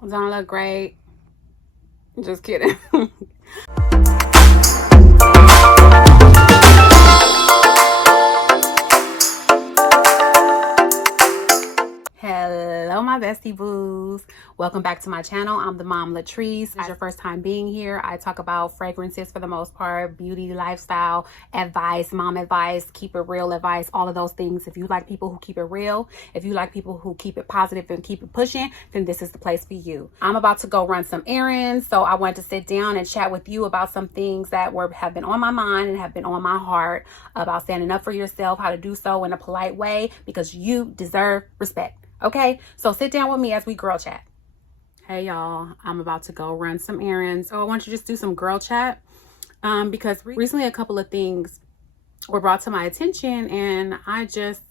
Don't look great. Just kidding. Hello, my bestie boos. Welcome back to my channel. I'm TheMomLatrice. If it's your first time being here, I talk about fragrances for the most part, beauty, lifestyle, advice, mom advice, keep it real advice, all of those things. If you like people who keep it real, if you like people who keep it positive and keep it pushing, then this is the place for you. I'm about to go run some errands, so I wanted to sit down and chat with you about some things that have been on my mind and have been on my heart about standing up for yourself, how to do so in a polite way, because you deserve respect. Okay, so sit down with me as we girl chat. Hey y'all, I'm about to go run some errands. So I want you to just do some girl chat because recently a couple of things were brought to my attention and I just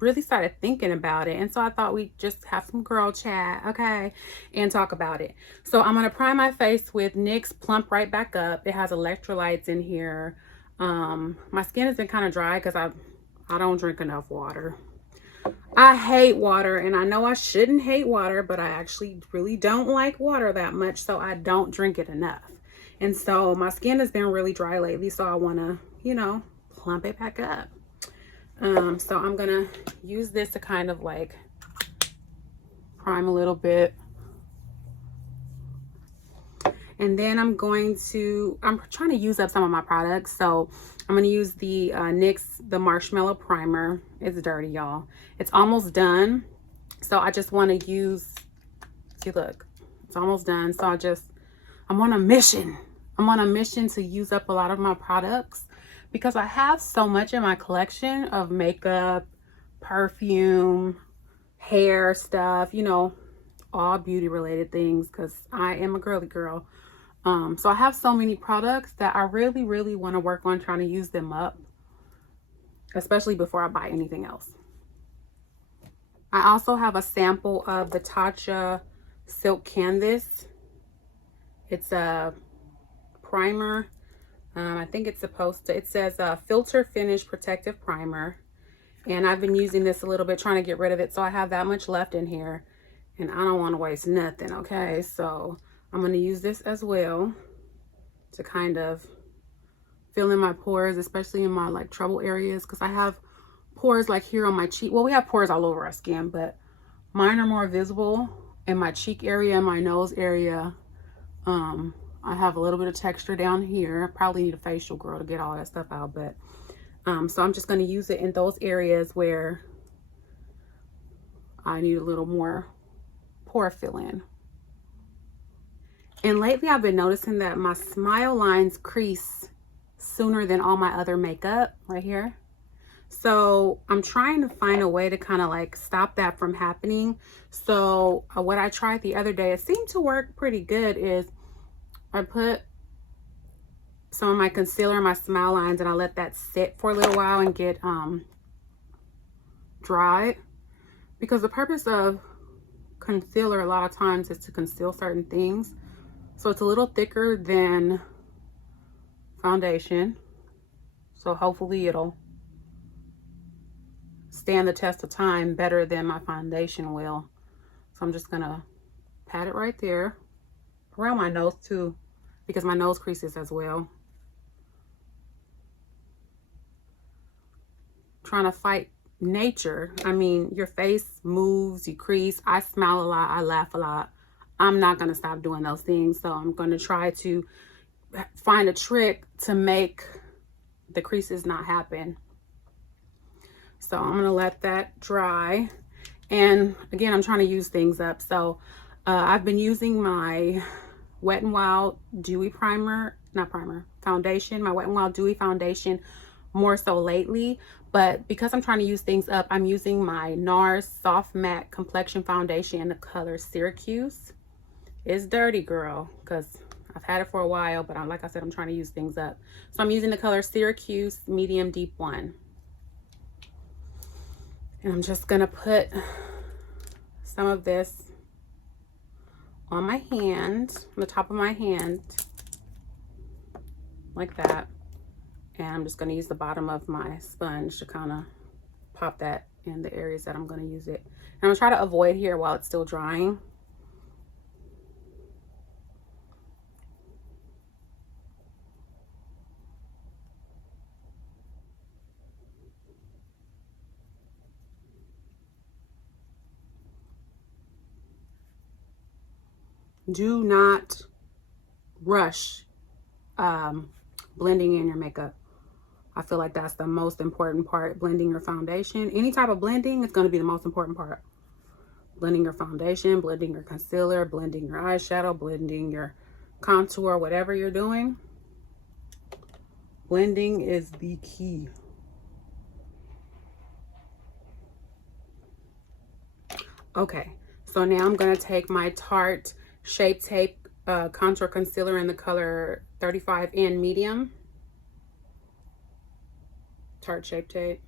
really started thinking about it. And so I thought we'd just have some girl chat, okay, and talk about it. So I'm gonna prime my face with NYX Plump Right Back Up. It has electrolytes in here. My skin has been kind of dry because I don't drink enough water. I hate water, and I know I shouldn't hate water, but I actually really don't like water that much, so I don't drink it enough. And so my skin has been really dry lately, so I want to, you know, plump it back up. So I'm going to use this to kind of like prime a little bit. And then I'm trying to use up some of my products. So I'm going to use the NYX, the Marshmallow Primer. It's dirty, y'all. It's almost done. So I just want to use, see, look, it's almost done. So I'm on a mission. I'm on a mission to use up a lot of my products because I have so much in my collection of makeup, perfume, hair stuff, you know, all beauty related things because I am a girly girl. So I have so many products that I really, really want to work on trying to use them up, especially before I buy anything else. I also have a sample of the Tatcha Silk Canvas. It's a primer. I think it's supposed to, it says Filter Finish Protective Primer. And I've been using this a little bit, trying to get rid of it. So I have that much left in here. And I don't want to waste nothing, okay? So I'm going to use this as well to kind of fill in my pores, especially in my like trouble areas, because I have pores like here on my cheek. Well, we have pores all over our skin, but mine are more visible in my cheek area and my nose area. I have a little bit of texture down here. I probably need a facial, girl, to get all that stuff out, but so I'm just going to use it in those areas where I need a little more pore fill in. And lately I've been noticing that my smile lines crease sooner than all my other makeup right here. So I'm trying to find a way to kind of like stop that from happening. So what I tried the other day, it seemed to work pretty good, is I put some of my concealer in my smile lines and I let that sit for a little while and get dried. Because the purpose of concealer a lot of times is to conceal certain things. So it's a little thicker than foundation. So hopefully it'll stand the test of time better than my foundation will. So I'm just gonna pat it right there around my nose too, because my nose creases as well. Trying to fight nature. I mean, your face moves, you crease. I smile a lot, I laugh a lot. I'm not gonna stop doing those things. So I'm gonna try to find a trick to make the creases not happen. So I'm gonna let that dry. And again, I'm trying to use things up. So I've been using my Wet n Wild Dewy foundation, my Wet n Wild Dewy foundation more so lately. But because I'm trying to use things up, I'm using my NARS Soft Matte Complexion Foundation in the color Syracuse. It's dirty, girl, because I've had it for a while, but like I said, I'm trying to use things up. So I'm using the color Syracuse Medium Deep 1. And I'm just gonna put some of this on my hand, on the top of my hand, like that. And I'm just gonna use the bottom of my sponge to kind of pop that in the areas that I'm gonna use it. And I'm gonna try to avoid here while it's still drying. Do not rush blending in your makeup. I feel like that's the most important part, blending your foundation. Any type of blending is going to be the most important part. Blending your foundation, blending your concealer, blending your eyeshadow, blending your contour, whatever you're doing. Blending is the key. Okay, so now I'm going to take my Tarte Shape Tape contour concealer in the color 35 in medium. Tarte Shape Tape.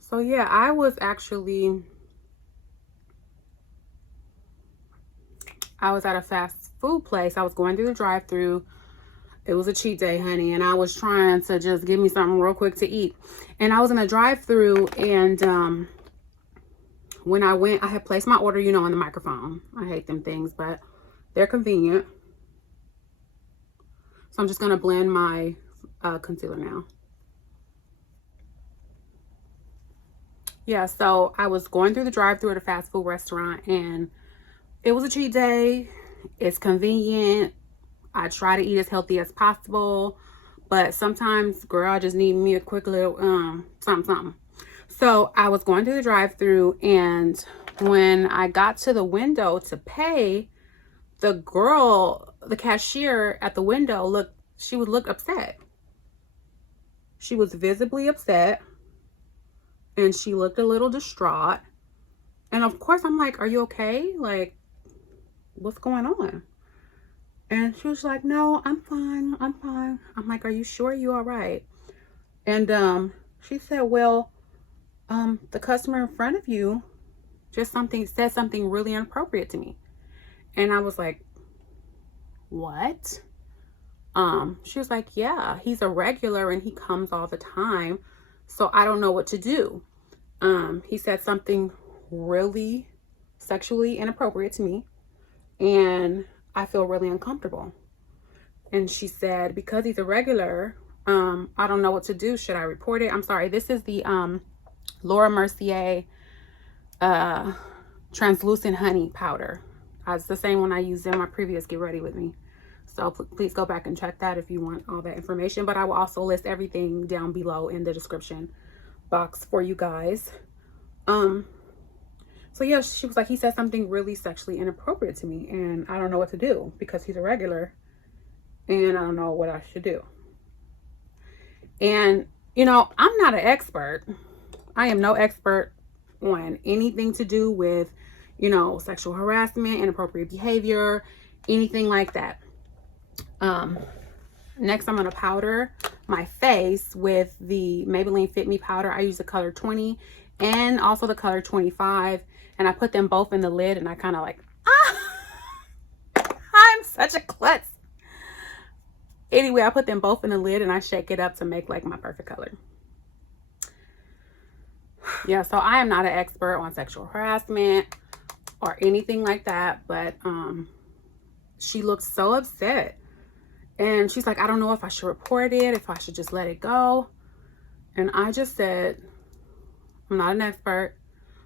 So yeah, I was at a fast food place. I was going through the drive-through. It was a cheat day, honey, and I was trying to just give me something real quick to eat. And I was in a drive-through, and when I went, I had placed my order, you know, on the microphone. I hate them things, but they're convenient. So I'm just going to blend my concealer now. Yeah, so I was going through the drive-through at a fast food restaurant, and it was a cheat day. It's convenient. I try to eat as healthy as possible, but sometimes, girl, I just need me a quick little something. So I was going through the drive-through, and when I got to the window to pay, the girl, the cashier at the window, she would look upset. She was visibly upset, and she looked a little distraught. And of course, I'm like, are you okay? Like, what's going on? And she was like, no, I'm fine. I'm fine. I'm like, are you sure you're all right? And she said, well, the customer in front of you just said something really inappropriate to me. And I was like, what? She was like, yeah, he's a regular and he comes all the time. So I don't know what to do. He said something really sexually inappropriate to me, and I feel really uncomfortable. And she said, because he's a regular, I don't know what to do. Should I report it? I'm sorry. This is the Laura Mercier translucent honey powder. It's the same one I used in my previous Get Ready With Me. So please go back and check that if you want all that information. But I will also list everything down below in the description box for you guys. So yeah, she was like, he said something really sexually inappropriate to me, and I don't know what to do because he's a regular, and I don't know what I should do. And you know, I'm not an expert. I am no expert on anything to do with, you know, sexual harassment, inappropriate behavior, anything like that. Next, I'm going to powder my face with the Maybelline Fit Me powder. I use the color 20 and also the color 25. And I put them both in the lid, and I kind of like, I'm such a klutz. Anyway, I put them both in the lid and I shake it up to make like my perfect color. Yeah, so I am not an expert on sexual harassment or anything like that, but she looked so upset. And she's like, I don't know if I should report it, if I should just let it go. And I just said, I'm not an expert,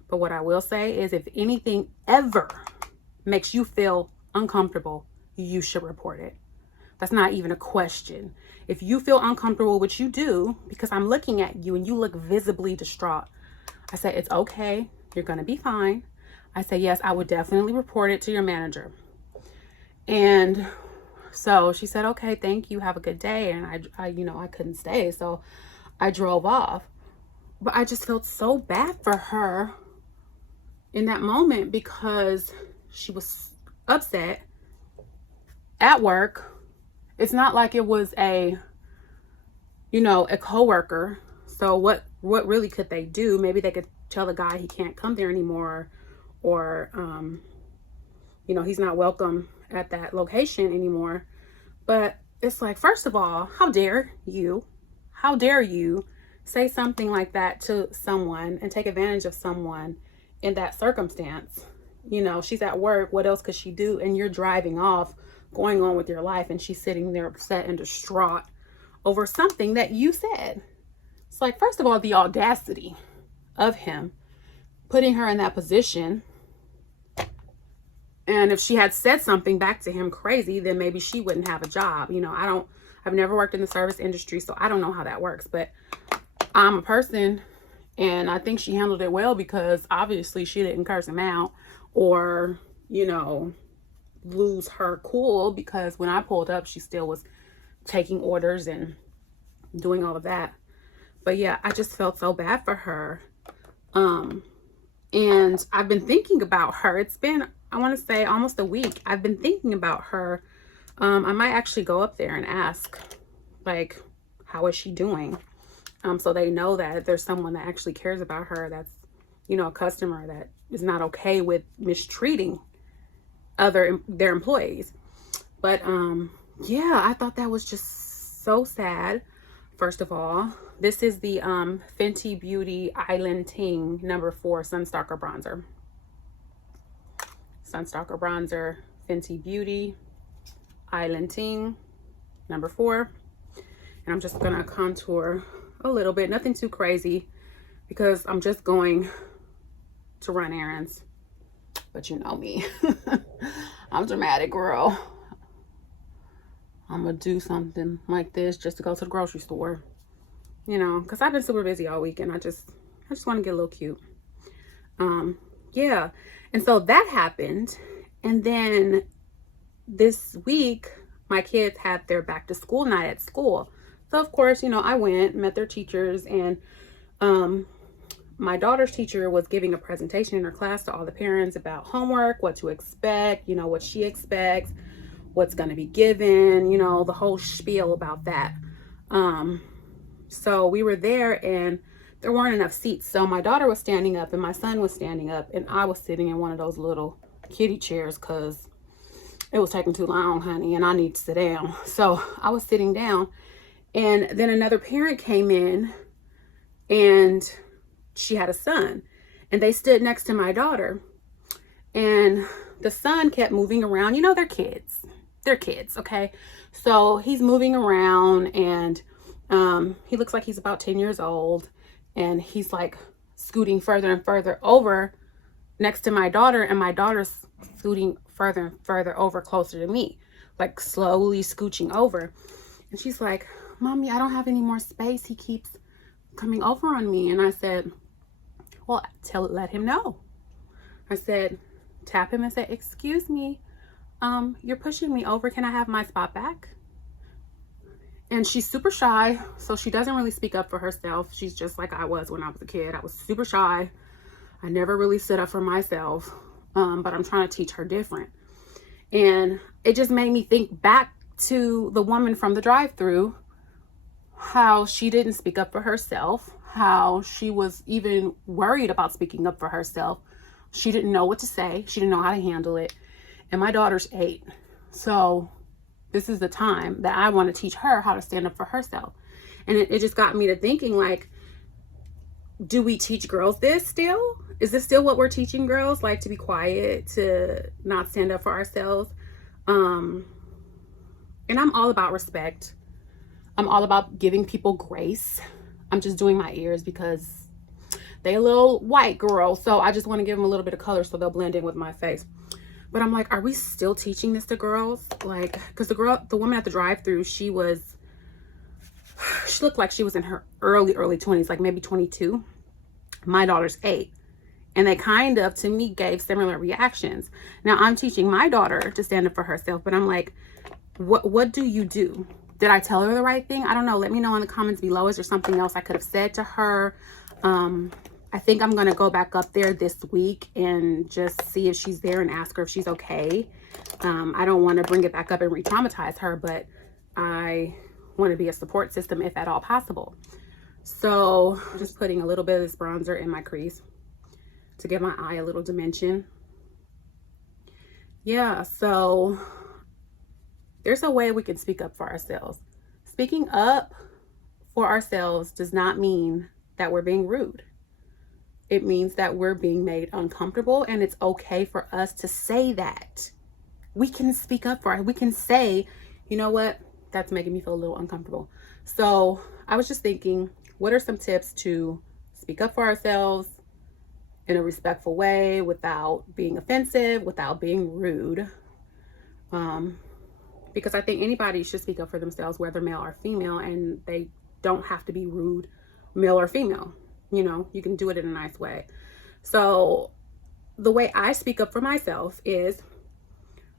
but what I will say is if anything ever makes you feel uncomfortable, you should report it. That's not even a question. If you feel uncomfortable, which you do, because I'm looking at you and you look visibly distraught, I said, it's okay. You're going to be fine. I said, yes, I would definitely report it to your manager. And so she said, okay, thank you. Have a good day. And I you know, I couldn't stay. So I drove off. But I just felt so bad for her in that moment because she was upset at work. It's not like it was a, you know, a coworker. So what really could they do? Maybe they could tell the guy he can't come there anymore, or you know, he's not welcome at that location anymore. But it's like, first of all, how dare you say something like that to someone and take advantage of someone in that circumstance? You know, she's at work. What else could she do? And you're driving off, going on with your life, and she's sitting there upset and distraught over something that you said. It's like, first of all, the audacity of him putting her in that position. And if she had said something back to him crazy, then maybe she wouldn't have a job. You know, I've never worked in the service industry, so I don't know how that works. But I'm a person, and I think she handled it well, because obviously she didn't curse him out or, you know, lose her cool, because when I pulled up, she still was taking orders and doing all of that. But yeah, I just felt so bad for her. And I've been thinking about her. It's been, I want to say, almost a week. I've been thinking about her. I might actually go up there and ask, like, how is she doing? So they know that there's someone that actually cares about her, that's, you know, a customer that is not okay with mistreating their employees. But yeah, I thought that was just so sad. First of all, this is the Fenty Beauty Island Ting No. 4 Sunstalker Bronzer. Sunstalker Bronzer, Fenty Beauty Island Ting No. 4. And I'm just gonna contour a little bit, nothing too crazy, because I'm just going to run errands. But you know me. I'm dramatic, girl. I'm gonna do something like this just to go to the grocery store, you know, because I've been super busy all week, and I just want to get a little cute. Yeah, and so that happened. And then this week my kids had their back to school night at school, so of course, you know, I went, met their teachers, and my daughter's teacher was giving a presentation in her class to all the parents about homework, what to expect, you know, what she expects, what's going to be given, you know, the whole spiel about that. So we were there, and there weren't enough seats. So my daughter was standing up and my son was standing up, and I was sitting in one of those little kiddie chairs because it was taking too long, honey, and I need to sit down. So I was sitting down, and then another parent came in, and she had a son, and they stood next to my daughter, and the son kept moving around. You know, they're kids. They're kids, okay? So he's moving around, and he looks like he's about 10 years old, and he's like scooting further and further over next to my daughter, and my daughter's scooting further and further over closer to me, like slowly scooching over. And she's like, Mommy, I don't have any more space. He keeps coming over on me. And I said, well, let him know. I said, tap him and say, excuse me, you're pushing me over. Can I have my spot back? And she's super shy, so she doesn't really speak up for herself. She's just like I was when I was a kid. I was super shy. I never really stood up for myself, but I'm trying to teach her different. And it just made me think back to the woman from the drive-thru, how she didn't speak up for herself, how she was even worried about speaking up for herself. She didn't know what to say. She didn't know how to handle it. And my daughter's 8. So this is the time that I want to teach her how to stand up for herself. And it just got me to thinking, like, do we teach girls this still? Is this still what we're teaching girls? Like, to be quiet, to not stand up for ourselves? And I'm all about respect. I'm all about giving people grace. I'm just doing my ears because they a little white, girl. So I just want to give them a little bit of color so they'll blend in with my face. But I'm like, are we still teaching this to girls? Like, because the woman at the drive-thru, she looked like she was in her early 20s, like maybe 22. My daughter's 8. And they kind of, to me, gave similar reactions. Now, I'm teaching my daughter to stand up for herself, but I'm like, what do you do? Did I tell her the right thing? I don't know. Let me know in the comments below. Is there something else I could have said to her? I think I'm going to go back up there this week and just see if she's there and ask her if she's okay. I don't want to bring it back up and re-traumatize her, but I want to be a support system if at all possible. So I'm just putting a little bit of this bronzer in my crease to give my eye a little dimension. Yeah, so there's a way we can speak up for ourselves. Speaking up for ourselves does not mean that we're being rude. It means that we're being made uncomfortable, and it's okay for us to say that. We can speak up for it. We can say, you know what? that's making me feel a little uncomfortable. So I was just thinking, what are some tips to speak up for ourselves in a respectful way without being offensive, without being rude? Because I think anybody should speak up for themselves, whether male or female, and they don't have to be rude, male or female. You know, you can do it in a nice way. So the way I speak up for myself is,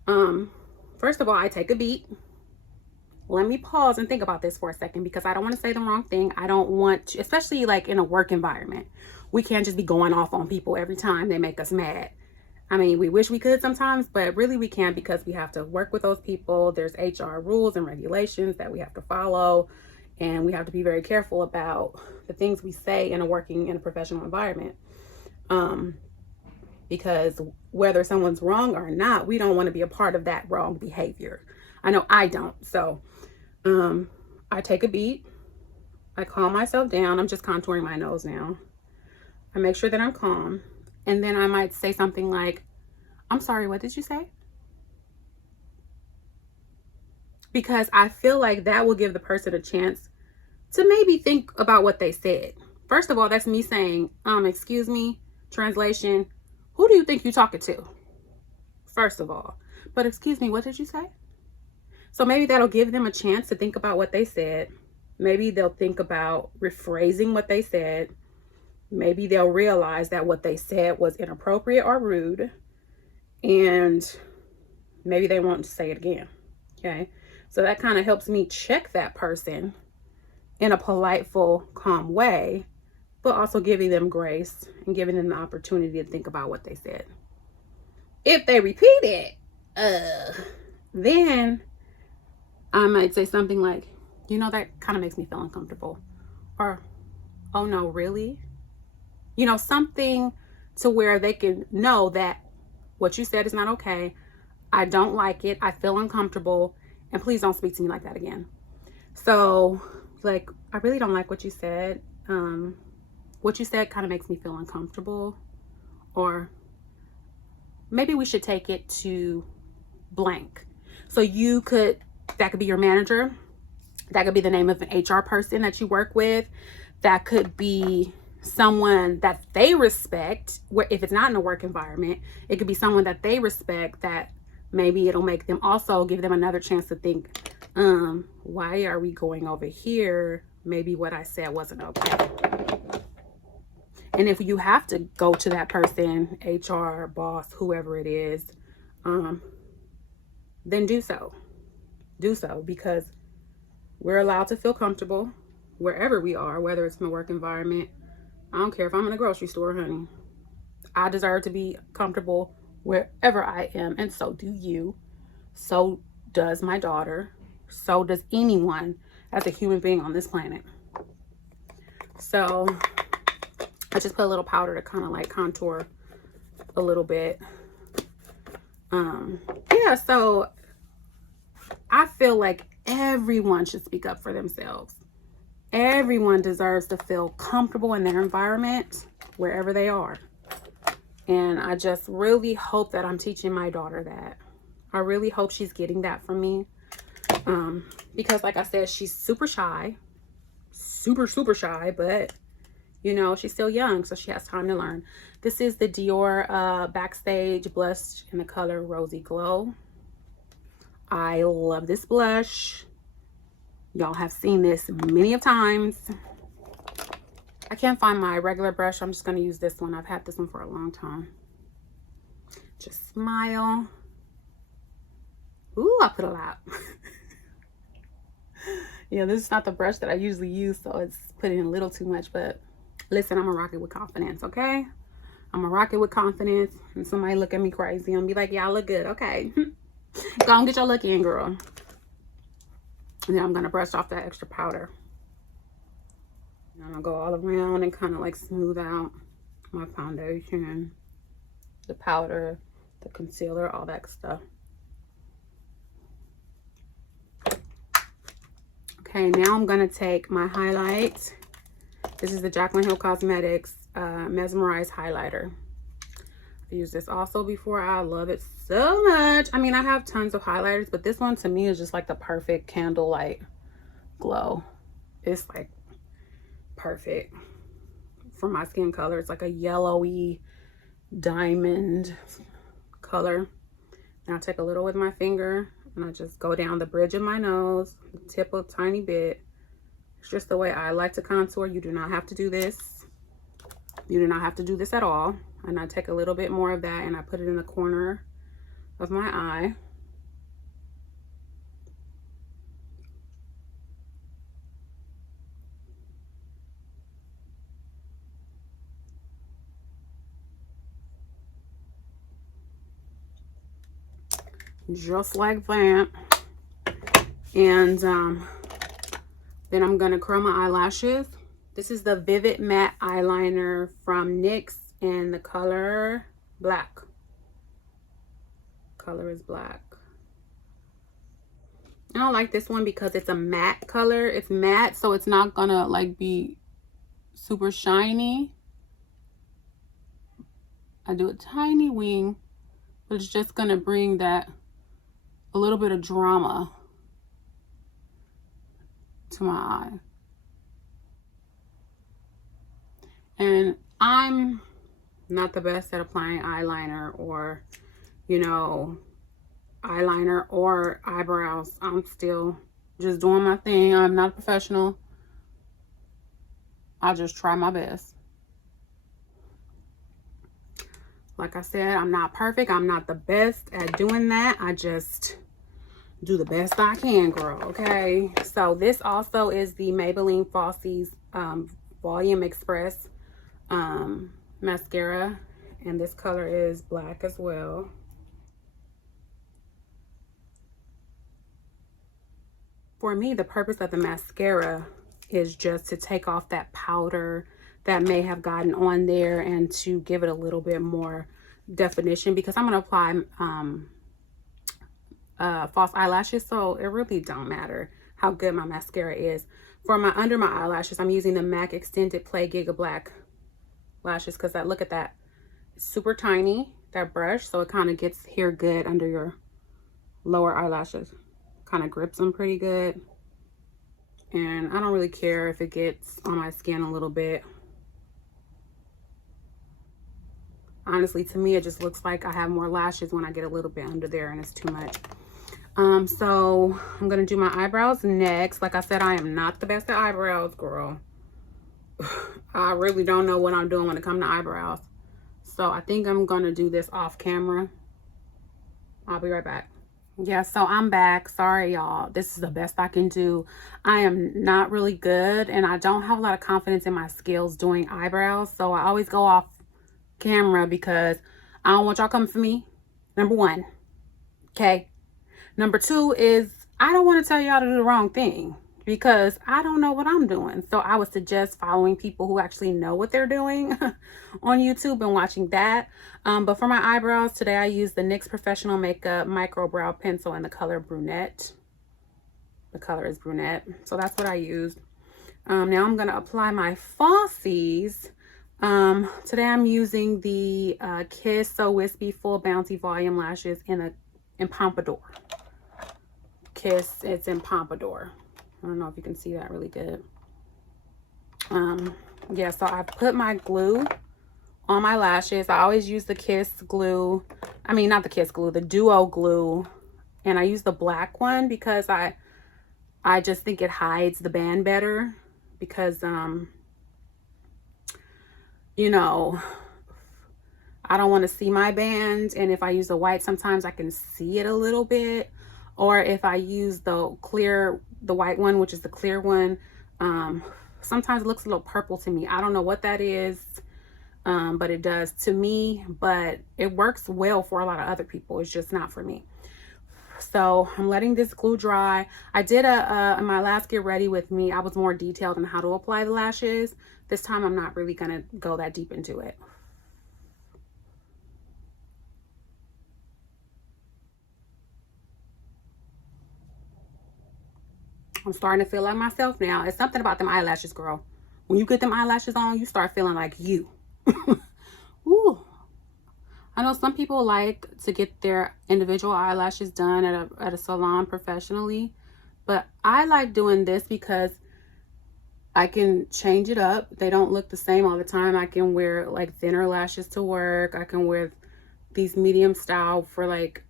first of all, I take a beat. Let me pause and think about this for a second, because I don't want to say the wrong thing. I don't want to, especially like in a work environment, we can't just be going off on people every time they make us mad. I mean, we wish we could sometimes, but really we can't, because we have to work with those people. There's HR rules and regulations that we have to follow, and we have to be very careful about the things we say in a professional environment. Because whether someone's wrong or not, we don't want to be a part of that wrong behavior. I know I don't. So I take a beat. I calm myself down. I'm just contouring my nose now. I make sure that I'm calm. And then I might say something like, I'm sorry, what did you say? Because I feel like that will give the person a chance to maybe think about what they said. First of all, that's me saying, excuse me, translation, who do you think you're talking to? First of all. But excuse me, what did you say? So maybe that'll give them a chance to think about what they said. Maybe they'll think about rephrasing what they said. Maybe they'll realize that what they said was inappropriate or rude, and maybe they won't say it again. Okay. So that kind of helps me check that person in a polite, calm way, but also giving them grace and giving them the opportunity to think about what they said. If they repeat it, then I might say something like, you know, that kind of makes me feel uncomfortable. Or, oh no, really? You know, something to where they can know that what you said is not okay. I don't like it. I feel uncomfortable. And please don't speak to me like that again. So, like, I really don't like what you said. What you said kind of makes me feel uncomfortable. Or maybe we should take it to blank. So that could be your manager. That could be the name of an HR person that you work with. That could be someone that they respect, where if it's not in a work environment, it could be someone that they respect, that maybe it'll make them also give them another chance to think, why are we going over here? Maybe what I said wasn't okay. And if you have to go to that person, HR, boss, whoever it is, then do so. Do so, because we're allowed to feel comfortable wherever we are, whether it's in a work environment. I don't care if I'm in a grocery store, honey. I deserve to be comfortable wherever I am, and so do you. So does my daughter. So does anyone as a human being on this planet. So I just put a little powder to kind of like contour a little bit. Yeah, so I feel like everyone should speak up for themselves. Everyone deserves to feel comfortable in their environment, wherever they are. And I just really hope that I'm teaching my daughter that. I really hope she's getting that from me. Because like I said, she's super shy. Super shy, but you know, she's still young, so she has time to learn. This is the Dior Backstage Blush in the color Rosy Glow. I love this blush. Y'all have seen this many of times. I can't find my regular brush. I'm just going to use this one. I've had this one for a long time. Just smile. Ooh, I put a lot. Yeah, this is not the brush that I usually use, so it's putting a little too much. But listen, I'm going to rock it with confidence, okay? I'm going to rock it with confidence. And somebody look at me crazy and be like, yeah, I look good. Okay. Go on, get your look in, girl. And then I'm going to brush off that extra powder. And I'm going to go all around and kind of like smooth out my foundation, the powder, the concealer, all that stuff. Okay, now I'm going to take my highlight. This is the Jaclyn Hill Cosmetics Mesmerize Highlighter. I've used this also before. I love it so much. I mean, I have tons of highlighters, but this one to me is just like the perfect candlelight glow. It's like perfect for my skin color. It's like a yellowy diamond color. And I take a little with my finger and I just go down the bridge of my nose, tip a tiny bit. It's just the way I like to contour. You do not have to do this. You do not have to do this at all. And I take a little bit more of that and I put it in the corner of my eye. Just like that. And then I'm gonna curl my eyelashes. This is the Vivid Matte Eyeliner from NYX in the color black. Color is black. I don't like this one because it's a matte color. It's matte, so it's not gonna like be super shiny. I do a tiny wing, but it's just gonna bring that a little bit of drama to my eye. And I'm not the best at applying eyeliner or, you know, eyeliner or eyebrows. I'm still just doing my thing. I'm not a professional. I just try my best. Like I said, I'm not perfect. I'm not the best at doing that. I just do the best I can, girl, okay? So this also is the Maybelline Falsies Volume Express mascara, and this color is black as well. For me, the purpose of the mascara is just to take off that powder that may have gotten on there and to give it a little bit more definition, because I'm going to apply false eyelashes, so it really don't matter how good my mascara is. For my under my eyelashes, I'm using the MAC Extended Play Giga Black lashes, because look at that, it's super tiny, that brush, so it kind of gets here good under your lower eyelashes, kind of grips them pretty good. And I don't really care if it gets on my skin a little bit. Honestly, to me, it just looks like I have more lashes when I get a little bit under there and it's too much. So I'm gonna do my eyebrows next. Like I said, I am not the best at eyebrows, girl. I really don't know what I'm doing when it comes to eyebrows. So I think I'm gonna do this off camera. I'll be right back. Yeah, so I'm back. Sorry, y'all. This is the best I can do. I am not really good, and I don't have a lot of confidence in my skills doing eyebrows. So I always go off camera because I don't want y'all coming for me. Number one. Okay. Number two is I don't want to tell y'all to do the wrong thing because I don't know what I'm doing. So I would suggest following people who actually know what they're doing on YouTube and watching that. But for my eyebrows today, I use the NYX Professional Makeup Micro Brow Pencil in the color Brunette. The color is Brunette. So that's what I used. Now I'm going to apply my falsies. Today I'm using the Kiss So Wispy Full Bouncy Volume Lashes in Pompadour. Kiss, it's in Pompadour. I don't know if you can see that really good. Yeah, so I put my glue on my lashes. I always use the Kiss glue. I mean, not the Kiss glue, the Duo glue. And I use the black one because I just think it hides the band better. Because, you know, I don't want to see my band. And if I use the white, sometimes I can see it a little bit. Or if I use the white one, which is the clear one, sometimes it looks a little purple to me. I don't know what that is, but it does to me. But it works well for a lot of other people. It's just not for me. So I'm letting this glue dry. I did in my last Get Ready With Me, I was more detailed on how to apply the lashes. This time I'm not really going to go that deep into it. I'm starting to feel like myself now. It's something about them eyelashes, girl. When you get them eyelashes on, you start feeling like you. Ooh. I know some people like to get their individual eyelashes done at a salon professionally, but I like doing this because I can change it up. They don't look the same all the time. I can wear like thinner lashes to work. I can wear these medium style for like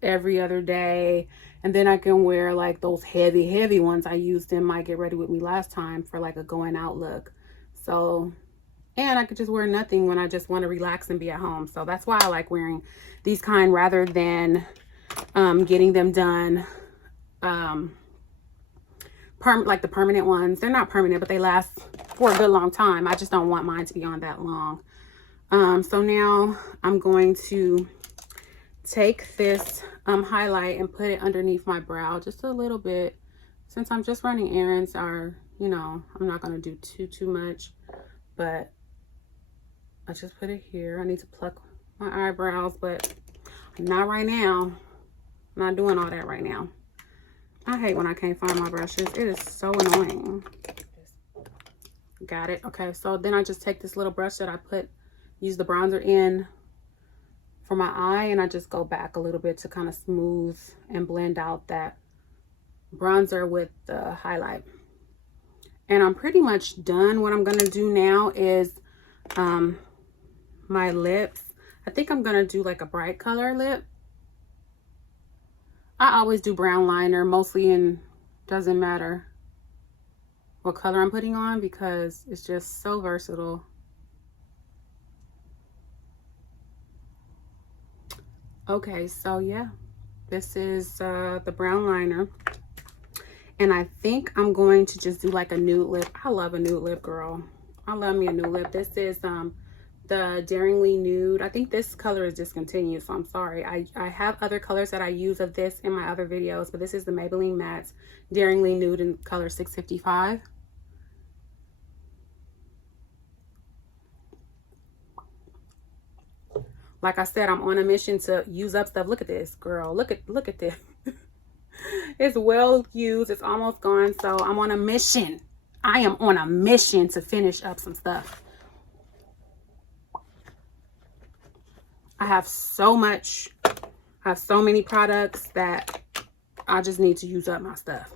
every other day. And then I can wear like those heavy ones I used in my Get Ready With Me last time for like a going out look. So, and I could just wear nothing when I just want to relax and be at home. So that's why I like wearing these kind rather than getting them done like the permanent ones. They're not permanent, but they last for a good long time. I just don't want mine to be on that long. So now I'm going to take this highlight and put it underneath my brow just a little bit. Since I'm just running errands, or you know, I'm not going to do too much, but I just put it here. I need to pluck my eyebrows, but not right now. I'm not doing all that right now. I hate when I can't find my brushes. It is so annoying. Got it. Okay, so then I just take this little brush that I use the bronzer in for my eye, and I just go back a little bit to kind of smooth and blend out that bronzer with the highlight. And I'm pretty much done. What I'm going to do now is my lips. I think I'm going to do like a bright color lip. I always do brown liner mostly, and doesn't matter what color I'm putting on because it's just so versatile. Okay, so yeah, this is the brown liner, and I think I'm going to just do like a nude lip. I love a nude lip, girl. I love me a nude lip. This is the Daringly Nude. I think this color is discontinued, so I'm sorry. I have other colors that I use of this in my other videos, but this is the Maybelline Matte Daringly Nude in color 655. Like I said, I'm on a mission to use up stuff. Look at this, girl. Look at this. It's well used. It's almost gone, so I'm on a mission. I am on a mission to finish up some stuff. I have so many products that I just need to use up my stuff.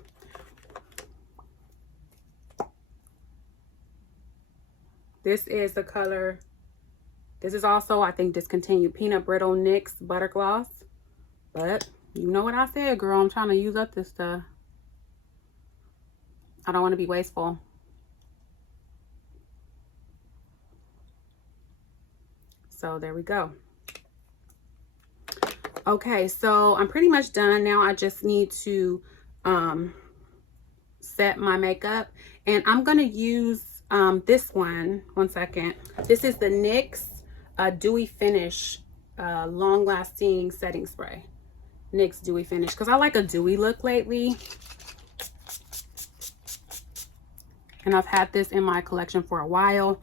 This is the color. This is also, I think, discontinued, Peanut Brittle NYX Butter Gloss. But you know what I said, girl. I'm trying to use up this stuff. I don't want to be wasteful. So there we go. Okay, so I'm pretty much done now. I just need to set my makeup, and I'm gonna use this one. One second. This is the NYX Dewy Finish long lasting setting spray. NYX Dewy Finish, because I like a dewy look lately, and I've had this in my collection for a while,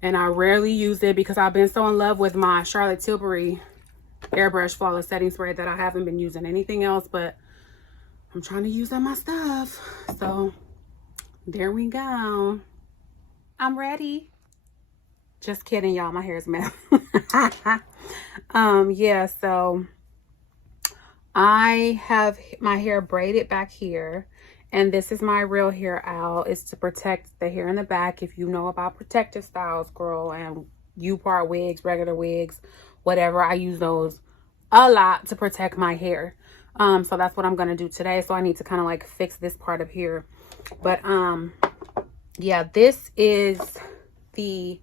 and I rarely use it because I've been so in love with my Charlotte Tilbury Airbrush Flawless Setting Spray that I haven't been using anything else, but I'm trying to use up my stuff. So there we go. I'm ready. Just kidding, y'all. My hair is messed. Yeah, so I have my hair braided back here, and this is my real hair out. It's to protect the hair in the back. If you know about protective styles, girl, and U-part wigs, regular wigs, whatever, I use those a lot to protect my hair. So that's what I'm gonna do today. So I need to kind of like fix this part of here. But yeah, this is the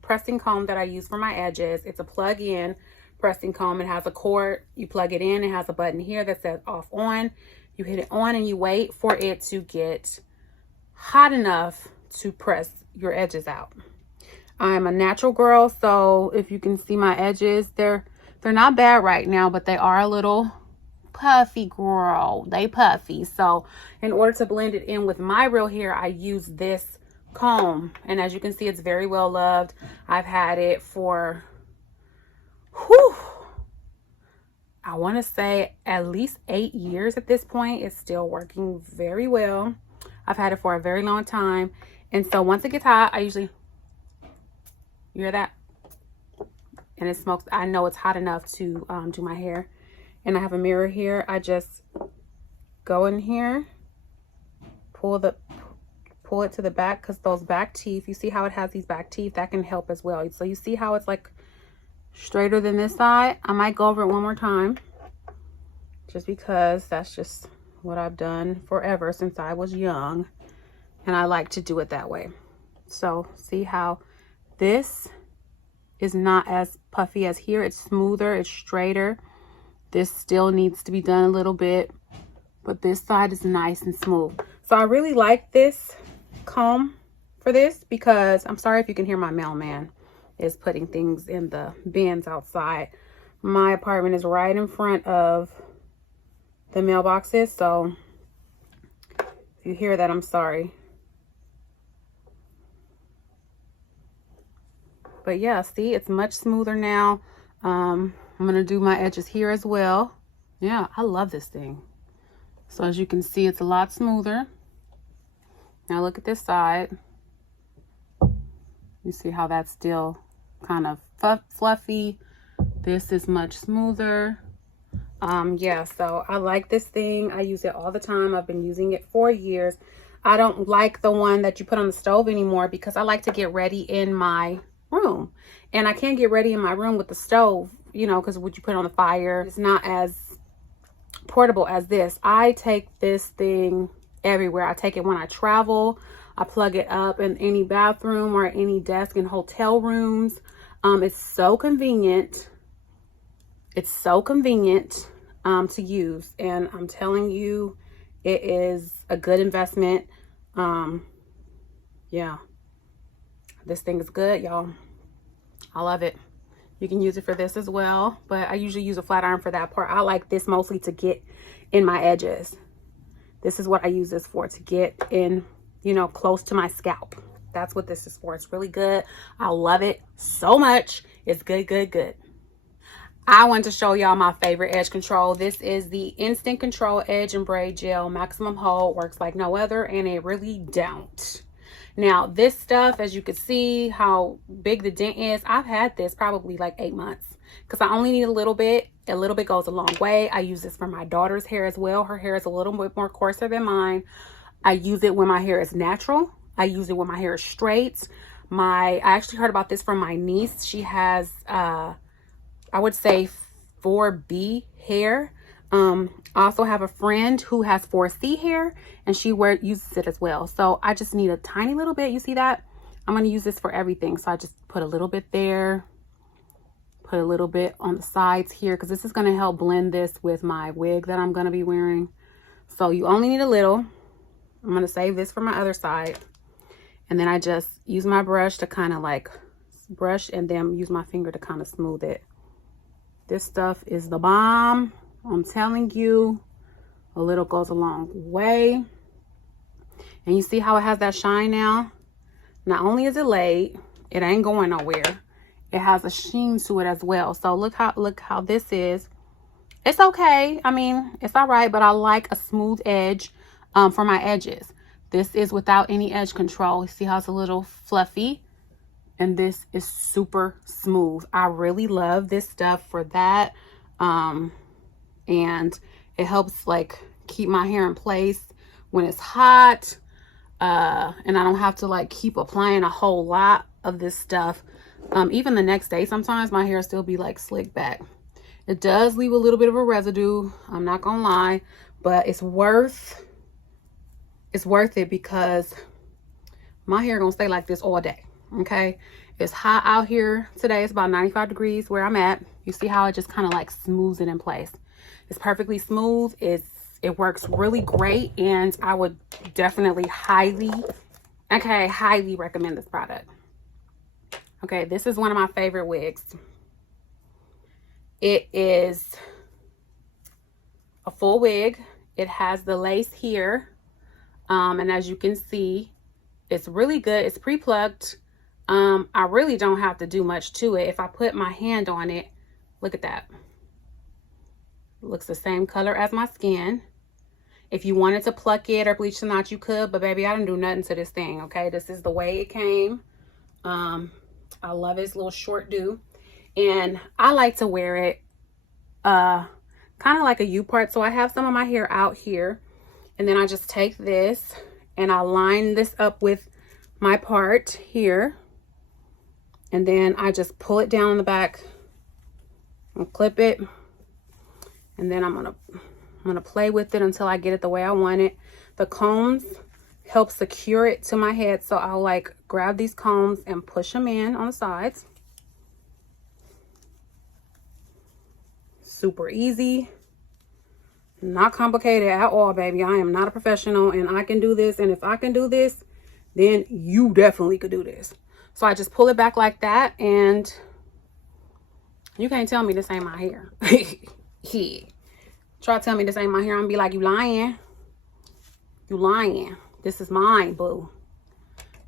pressing comb that I use for my edges. It's a plug-in pressing comb. It has a cord. You plug it in. It has a button here that says off on. You hit it on and you wait for it to get hot enough to press your edges out. I'm a natural girl, so if you can see my edges, they're not bad right now, but they are a little puffy, girl. They puffy. So in order to blend it in with my real hair, I use this comb, and as you can see, it's very well loved. I've had it for I want to say at least 8 years at this point. It's still working very well. I've had it for a very long time, and so once it gets hot, I usually You hear that? And it smokes. I know it's hot enough to do my hair. And I have a mirror here. I just go in here, pull it to the back, because those back teeth, you see how it has these back teeth? That can help as well. So you see how it's like straighter than this side? I might go over it one more time, just because that's just what I've done forever since I was young, and I like to do it that way. So see how this is not as puffy as here? It's smoother, it's straighter. This still needs to be done a little bit, but this side is nice and smooth. So I really like this comb for this, because I'm sorry if you can hear my mailman is putting things in the bins outside. My apartment is right in front of the mailboxes, so if you hear that, I'm sorry. But yeah, see, it's much smoother now. I'm gonna do my edges here as well. Yeah, I love this thing. So as you can see, it's a lot smoother. Now look at this side. You see how that's still kind of fluffy. This is much smoother. Yeah, so I like this thing. I use it all the time. I've been using it for years. I don't like the one that you put on the stove anymore, because I like to get ready in my room, and I can't get ready in my room with the stove, you know, because what you put on the fire is not as portable as this. I take this thing everywhere. I take it when I travel. I plug it up in any bathroom or any desk in hotel rooms. It's so convenient. It's so convenient to use, and I'm telling you, it is a good investment. Yeah, this thing is good, y'all. I love it. You can use it for this as well, but I usually use a flat iron for that part. I like this mostly to get in my edges. This is what I use this for, to get in, you know, close to my scalp. That's what this is for. It's really good. I love it so much. It's good, good, good. I want to show y'all my favorite edge control. This is the Instant Control Edge and Braid Gel Maximum Hold. Works like no other, and it really don't. Now this stuff, as you can see how big the dent is, I've had this probably like 8 months, because I only need a little bit. A little bit goes a long way. I use this for my daughter's hair as well. Her hair is a little bit more coarser than mine. I use it when my hair is natural. I use it when my hair is straight. I actually heard about this from my niece. She has I would say 4B hair. I also have a friend who has 4C hair, and she uses it as well. So I just need a tiny little bit. You see that? I'm going to use this for everything. So I just put a little bit there, put a little bit on the sides here, because this is going to help blend this with my wig that I'm going to be wearing. So you only need a little. I'm going to save this for my other side. And then I just use my brush to kind of like brush, and then use my finger to kind of smooth it. This stuff is the bomb. I'm telling you, a little goes a long way. And you see how it has that shine now? Not only is it laid, it ain't going nowhere. It has a sheen to it as well. So look how this is. It's okay. I mean, it's all right, but I like a smooth edge for my edges. This is without any edge control. You see how it's a little fluffy? And this is super smooth. I really love this stuff for that. And it helps like keep my hair in place when it's hot. And I don't have to like keep applying a whole lot of this stuff. Even the next day, sometimes my hair still be like slicked back. It does leave a little bit of a residue, I'm not gonna lie, but it's worth it, because my hair gonna stay like this all day. Okay, it's hot out here today. It's about 95 degrees where I'm at. You see how it just kind of like smooths it in place. It's perfectly smooth. It works really great, and I would definitely highly recommend this product. Okay, this is one of my favorite wigs. It is a full wig. It has the lace here, and as you can see, it's really good. It's pre-plucked. I really don't have to do much to it. If I put my hand on it, look at that. It looks the same color as my skin. If you wanted to pluck it or bleach the knots, you could, but baby, I didn't do nothing to this thing, okay? This is the way it came. I love it. It's a little short do. And I like to wear it kind of like a U part. So I have some of my hair out here. And then I just take this and I line this up with my part here. And then I just pull it down in the back and clip it. And then I'm gonna play with it until I get it the way I want it. The combs help secure it to my head. So I'll like grab these combs and push them in on the sides. Super easy. Not complicated at all, baby. I am not a professional and I can do this. And if I can do this, then you definitely could do this. So I just pull it back like that, and you can't tell me this ain't my hair. Yeah. Try to tell me this ain't my hair, I'm gonna be like, you lying. You lying. This is mine, boo.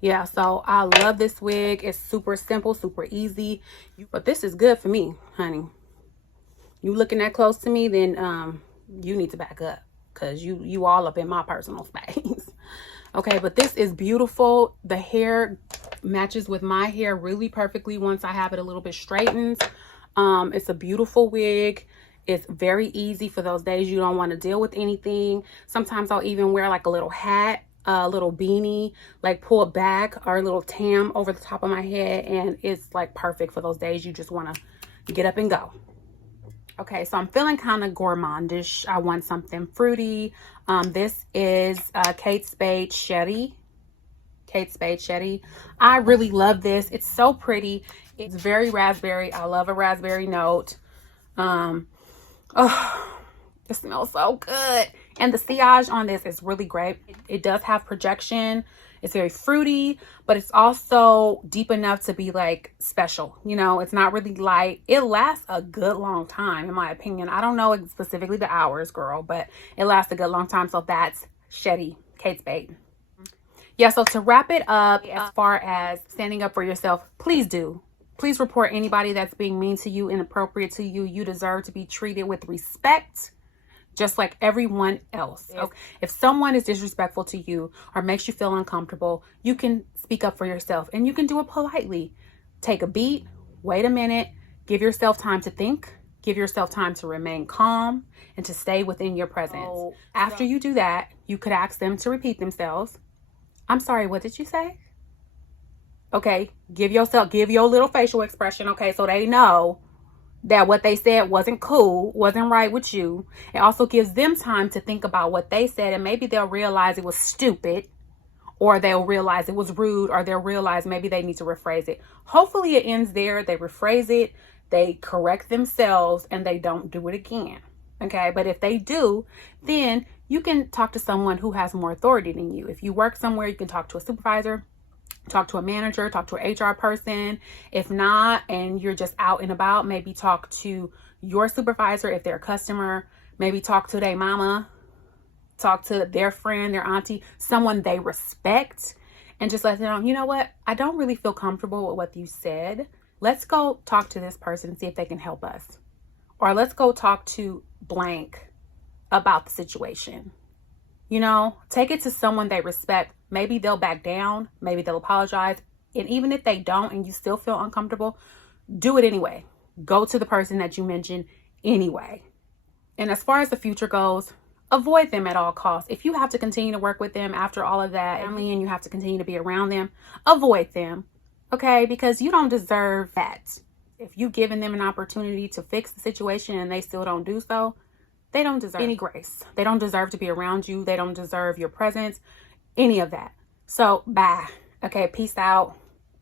Yeah, so I love this wig. It's super simple, super easy. But this is good for me, honey. You looking that close to me, then you need to back up, because you all up in my personal space. Okay, but this is beautiful. The hair matches with my hair really perfectly once I have it a little bit straightened. It's a beautiful wig. It's very easy for those days you don't want to deal with anything. Sometimes I'll even wear like a little hat, a little beanie, like pull it back, or a little tam over the top of my head, and it's like perfect for those days you just want to get up and go. Okay, so I'm feeling kind of gourmandish. I want something fruity. This is Kate Spade Shetty. Kate Spade Shetty. I really love this. It's so pretty. It's very raspberry. I love a raspberry note. Oh, it smells so good. And the sillage on this is really great. It does have projection. It's very fruity, but it's also deep enough to be like special. You know, it's not really light. It lasts a good long time, in my opinion. I don't know specifically the hours, girl, but it lasts a good long time. So that's Shetty, Kate Spade. Yeah, so to wrap it up, as far as standing up for yourself, please do. Please report anybody that's being mean to you, inappropriate to you. You deserve to be treated with respect, just like everyone else. Okay? If someone is disrespectful to you or makes you feel uncomfortable, you can speak up for yourself, and you can do it politely. Take a beat, wait a minute, give yourself time to think, give yourself time to remain calm and to stay within your presence. After you do that, you could ask them to repeat themselves. I'm sorry, what did you say? Okay, give your little facial expression, okay, so they know that what they said wasn't cool, wasn't right with you. It also gives them time to think about what they said, and maybe they'll realize it was stupid, or they'll realize it was rude, or they'll realize maybe they need to rephrase it. Hopefully it ends there. They rephrase it, they correct themselves, and they don't do it again. Okay, but if they do, then you can talk to someone who has more authority than you. If you work somewhere, you can talk to a supervisor, talk to a manager, talk to an HR person. If not, and you're just out and about, maybe talk to your supervisor if they're a customer. Maybe talk to their mama, talk to their friend, their auntie, someone they respect, and just let them know, you know what, I don't really feel comfortable with what you said. Let's go talk to this person and see if they can help us. Or let's go talk to blank about the situation. You know, take it to someone they respect. Maybe they'll back down, maybe they'll apologize. And even if they don't and you still feel uncomfortable, do it anyway. Go to the person that you mentioned anyway. And as far as the future goes, avoid them at all costs. If you have to continue to work with them after all of that, and you have to continue to be around them, avoid them, okay? Because you don't deserve that. If you've given them an opportunity to fix the situation and they still don't do so, they don't deserve any grace. They don't deserve to be around you. They don't deserve your presence, any of that. So bye. Okay, peace out.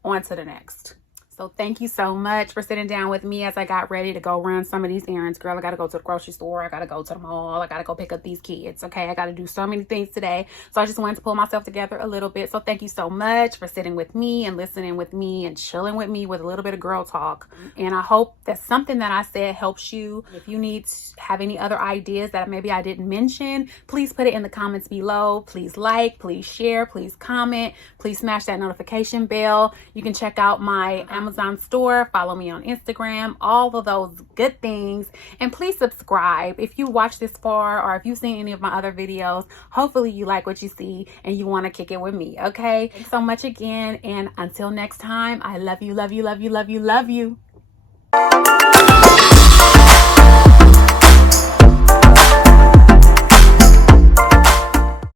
On to the next. So thank you so much for sitting down with me as I got ready to go run some of these errands. Girl, I got to go to the grocery store. I got to go to the mall. I got to go pick up these kids. Okay, I got to do so many things today. So I just wanted to pull myself together a little bit. So thank you so much for sitting with me and listening with me and chilling with me with a little bit of girl talk. And I hope that something that I said helps you. If you have any other ideas that maybe I didn't mention, please put it in the comments below. Please like, please share, please comment, please smash that notification bell. You can check out my Amazon store, follow me on Instagram, all of those good things. And please subscribe if you watch this far, or if you've seen any of my other videos. Hopefully you like what you see and you want to kick it with me. Okay, thanks so much again, and until next time, I love you, love you, love you, love you, love you.